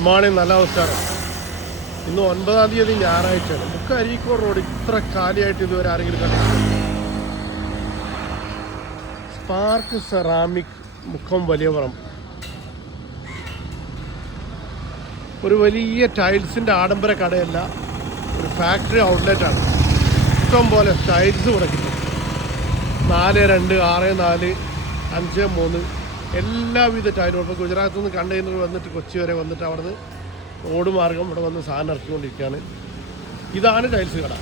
Good morning, നല്ല നമസ്കാരം. ഇന്ന് 9-ാം തീയതി ഞായറാഴ്ചയാണ്. മുക്കം അരീക്കോട് റോഡ് ഇത്ര കാലിയായിട്ട് ഇതുവരെ ആരെങ്കിലും കണ്ടിട്ടുണ്ട്? സ്പാർക്ക് സെറാമിക് മുക്കം വലിയ പറമ്പ് ഒരു വലിയ ടൈൽസിൻ്റെ ആഡംബര കടയല്ല, ഒരു ഫാക്ടറി ഔട്ട്ലെറ്റാണ്. ഇഷ്ടം പോലെ ടൈൽസ് ഇവിടെ കിട്ടും. 4-2, 6-4, 5-3 എല്ലാവിധ ടൈലും. ഇപ്പോൾ ഗുജറാത്തിൽ നിന്ന് കണ്ടെയ്നർ വന്നിട്ട് കൊച്ചി വരെ വന്നിട്ട് അവിടെ നിന്ന് റോഡ് മാർഗം ഇവിടെ വന്ന് സാധനം ഇറക്കിക്കൊണ്ടിരിക്കുകയാണ്. ഇതാണ് ടൈൽസ് കട.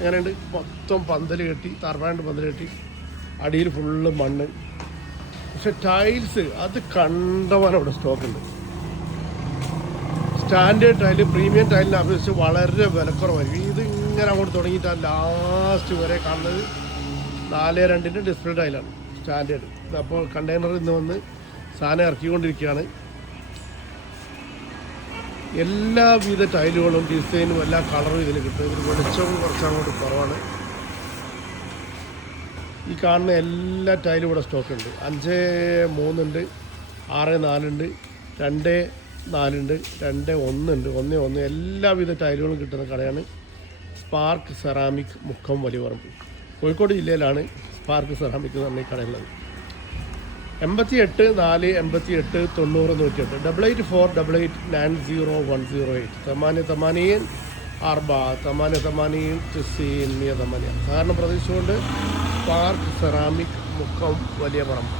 എങ്ങനെയുണ്ട്? മൊത്തം പന്തൽ കെട്ടി, തർവാണ്ട് പന്തൽ കെട്ടി, അടിയിൽ ഫുള്ള് മണ്ണ്. പക്ഷെ ടൈൽസ് അത് കണ്ടവാൻ അവിടെ സ്റ്റോക്കുണ്ട്. സ്റ്റാൻഡേർഡ് ടൈല് പ്രീമിയം ടൈലിനെ അപേക്ഷിച്ച് വളരെ വിലക്കുറവായിരിക്കും. ഇത് ഇങ്ങനെ അങ്ങോട്ട് തുടങ്ങിയിട്ട് ലാസ്റ്റ് വരെ കാണുന്നത് 4-2 ഡിസ്പ്ലേ ടൈലാണ് സ്റ്റാൻഡേർഡ്. അപ്പോൾ കണ്ടെയ്നർ ഇന്ന് വന്ന് സാധനം ഇറക്കിക്കൊണ്ടിരിക്കുകയാണ്. എല്ലാവിധ ടൈലുകളും ഡിസൈനും എല്ലാ കളറും ഇതിൽ കിട്ടും. ഇതിൽ വെളിച്ചവും കുറച്ചങ്ങോട്ട് കുറവാണ്. ഈ കാണുന്ന എല്ലാ ടൈലും ഇവിടെ സ്റ്റോക്കുണ്ട്. 5-3 ഉണ്ട്, 6-4 ഉണ്ട്, 2-4 ഉണ്ട്, 2-1 ഉണ്ട്, 1-1 എല്ലാവിധ ടൈലുകളും കിട്ടുന്ന കടയാണ് സ്പാർക്ക് സെറാമിക് മുക്കം വലിയ പറമ്പ്. കോഴിക്കോട് ജില്ലയിലാണ് സ്പാർക്ക് സെറാമിക് എന്ന് പറഞ്ഞ ഈ കടയുള്ളത്. 88 4 88 90 108 884 88 90 108 8 88 4 സാധാരണ പ്രതീക്ഷിച്ചുകൊണ്ട് സ്പാർക്ക് സെറാമിക് മുക്കം വലിയ പറമ്പ്.